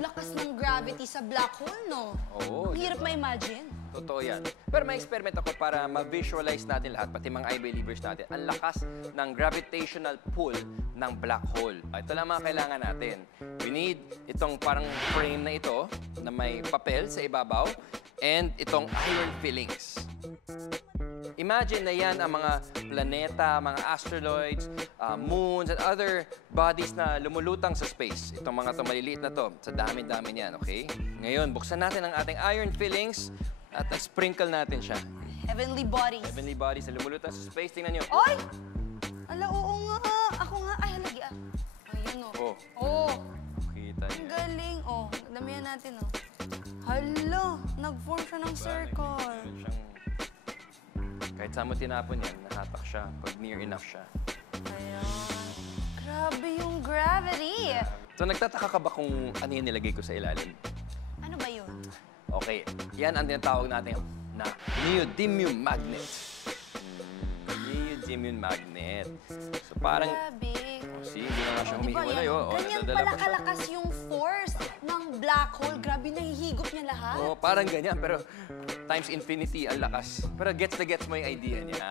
yung lakas ng gravity sa black hole, no? Oo. Hirap ma-imagine. Totoo yan. Pero may experiment ako para ma-visualize natin lahat, pati mga I-believers natin, ang lakas ng gravitational pull ng black hole. Ito lang mga kailangan natin. We need itong parang frame na ito, na may papel sa ibabaw, and itong iron fillings. Imagine na yan ang mga planeta, mga asteroids, moons, and other bodies na lumulutang sa space. Itong mga maliliit na to, sa dami-dami niyan, okay? Ngayon, buksan natin ang ating iron fillings at sprinkle natin siya. Heavenly bodies. Heavenly bodies na lumulutang sa space. Tingnan nyo. Oy! Ala, oo nga. Ako nga. Ay, halagi ah. Ayun, oh. Oh. Kita Ang niyo. galing. Oh, damihan natin, oh. Hala, nag-form siya ng circle. Kahit saan mo tinapon yan, nahatak siya pag near enough siya. Ayan. Grabe yung gravity. So, nagtataka ka ba kung ano yung nilagay ko sa ilalim? Ano ba yun? Okay, yan ang tinatawag natin na neodymium magnet. Neodymium magnet. So, parang... Grabe. See, hindi na nga siya Diba humihiwalay. yan? Oh, Ganyan nadadala pala pa siya. kalakas yung force ng black hole. Grabe, nahihigop niya lahat. Oo, parang ganyan, pero times infinity ang lakas. Pero gets mo yung idea niya.